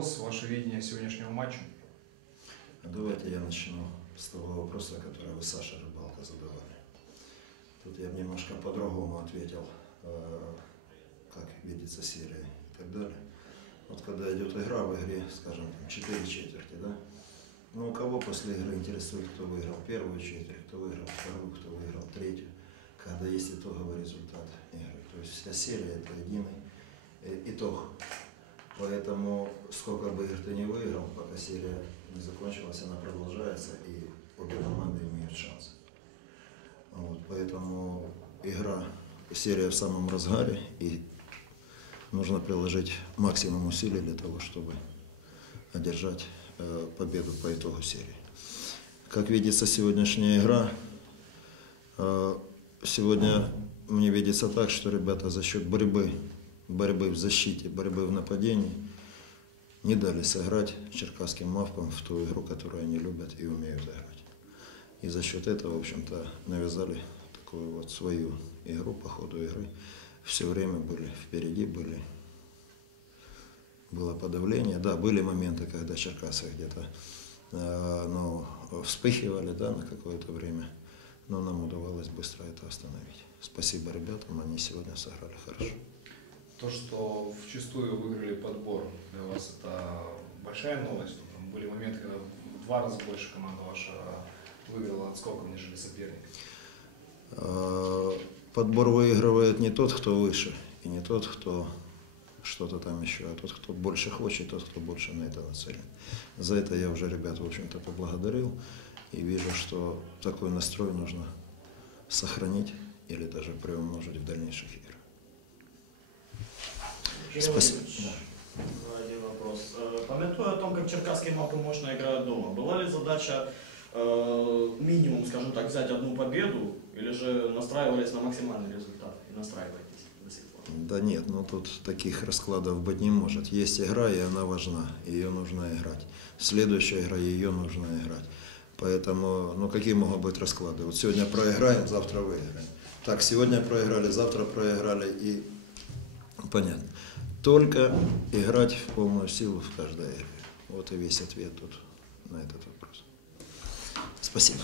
вопрос, ваше видение сегодняшнего матча. Давайте я начну с того вопроса, который вы, Саша Рыбалка, задавали. Тут я немножко по-другому ответил, э, как видится серия и так далее. Вот когда идет игра в игре, скажем, там, 4 четверти, да? Ну, у кого после игры интересует, кто выиграл первую четверть, кто выиграл вторую, кто выиграл третью, когда есть итоговый результат игры. То есть вся серия это единый э, итог. Поэтому сколько бы ты не выиграл, пока серия не закончилась, она продолжается, и обе команды имеют шанс. Вот, поэтому игра, серия в самом разгаре, и нужно приложить максимум усилий для того, чтобы одержать э, победу по итогу серии. Как видится сегодняшняя игра, э, сегодня мне видится так, что ребята за счет борьбы борьбы в защите, борьбы в нападении не дали сыграть черкасским мавпам в ту игру, которую они любят и умеют играть. И за счет этого, в общем-то, навязали такую вот свою игру по ходу игры. Все время были впереди, были было подавление. Да, были моменты, когда Черкасы где-то э, ну, вспыхивали да, на какое-то время, но нам удавалось быстро это остановить. Спасибо ребятам, они сегодня сыграли хорошо. То, что вчастую выиграли подбор, для вас это большая новость? Ну, Там были моменты, когда в два раза больше команда ваша выиграла отскоков, нежели соперник. Э, Подбор выигрывает не тот, кто выше, и не тот, кто что-то там еще, а тот, кто больше хочет, тот, кто больше на это нацелен. За это я уже ребят, в общем-то, поблагодарил и вижу, что такой настрой нужно сохранить или даже приумножить в дальнейших играх. Спасибо. Один вопрос. Э, Памятуя о том, как черкасские мапы мощно играют дома, была ли задача э, минимум, скажем так, взять одну победу, или же настраивались на максимальный результат и настраиваетесь до сих пор? Да нет, ну тут таких раскладов быть не может. Есть игра, и она важна, ее нужно играть. Следующая игра, ее нужно играть. Поэтому, ну какие могут быть расклады? Вот сегодня проиграем, завтра выиграем. Так, сегодня проиграли, завтра проиграли, и понятно. Только играть в полную силу в каждой игре. Вот и весь ответ тут на этот вопрос. Спасибо.